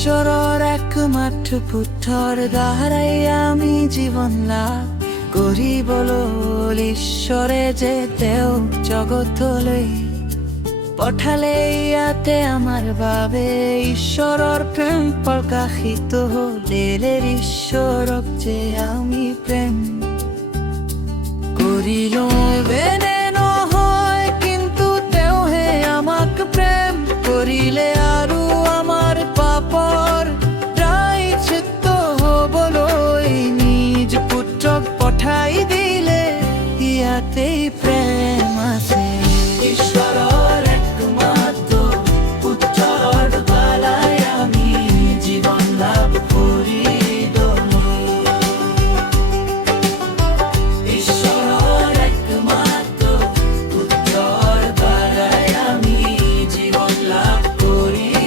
ঈশ্বৰৰ একমাত্ৰ পুত্ৰৰ দ্বাৰাই আমি জীৱন লাভ কৰিবলৈ ঈশ্বৰে যে তেওঁ জগতলৈ পঠালে ইয়াতে আমাৰ বাবে ঈশ্বৰৰ প্ৰেম প্ৰকাশিত হ'লে ঈশ্বৰক যে আমি প্ৰেম কৰিলো বেনে নহয় কিন্তু তেওঁহে আমাক প্ৰেম কৰিলে আৰু আমাৰ পাপৰ প্ৰায়শ্চিত্ত হ'বলৈ নিজ পুত্ৰক পঠাই দিলে ইয়াতেই প্ৰেম আছে ঈশ্বৰৰ একমাত্ৰ পুত্ৰৰ দ্বাৰাই আমি জীৱন লাভ কৰিলো ঈশ্বৰৰ একমাত্ৰ পুত্ৰৰ দ্বাৰাই আমি জীৱন লাভ কৰিলো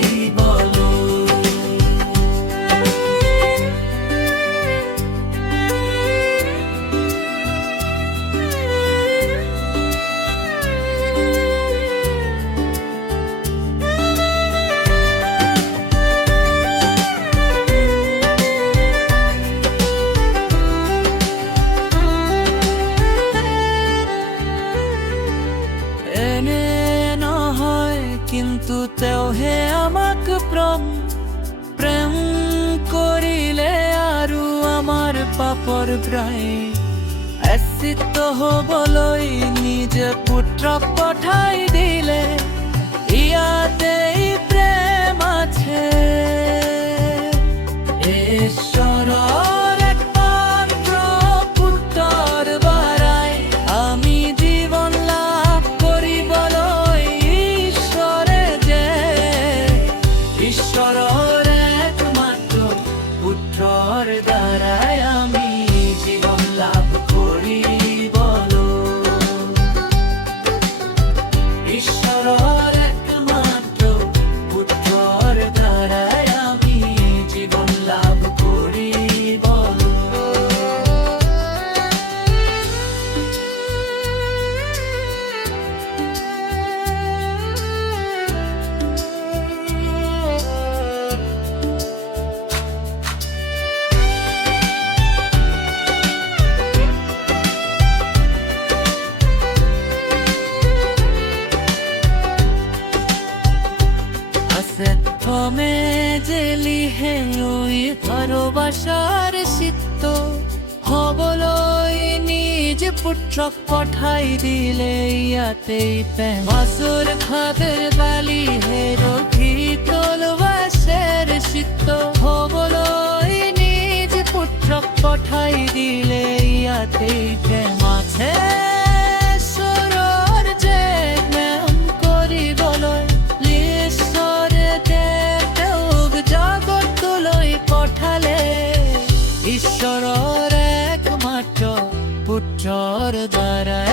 এনে নহয় কিন্তু তেওঁহে আমাক প্ৰেম কৰিলে আৰু আমাৰ পাপৰ প্ৰায়শ্চিত্ত হ'বলৈ নিজে পুত্ৰক পঠাই দিলে ইয়াতেই প্ৰেম আছে ঈশ্বৰৰ একমাত্ৰ পুত্ৰৰ দ্বাৰাই আমি জীৱন লাভ কৰিবলৈ ঈশ্বৰে যে ঈশ্বৰৰ একমাত্ৰ পুত্ৰৰ দ্বাৰাই আমি জীৱন লাভ কৰিবলৈ ঈশ্বৰৰ একমাত্ৰ পুত্ৰৰ দ্বাৰাই আমি জীৱন লাভ কৰিবলৈ থমে জেলিহে ভালোবাসাৰ চিত্ত হ'বলৈ নিজ পুত্ৰক পঠাই দিলে ইয়াতেই প্ৰেম মাছৰ ভাতৰ বালিহে ৰখি তলবাসেৰ চিত্ত হ'বলৈ নিজ পুত্ৰক পঠাই দিলে ইয়াতেই প্ৰেম আছে ঈশ্বৰৰ যে প্ৰেম কৰিবলৈ পঠালে ঈশ্বৰৰ একমাত্ৰ পুত্ৰৰ দ্বাৰাই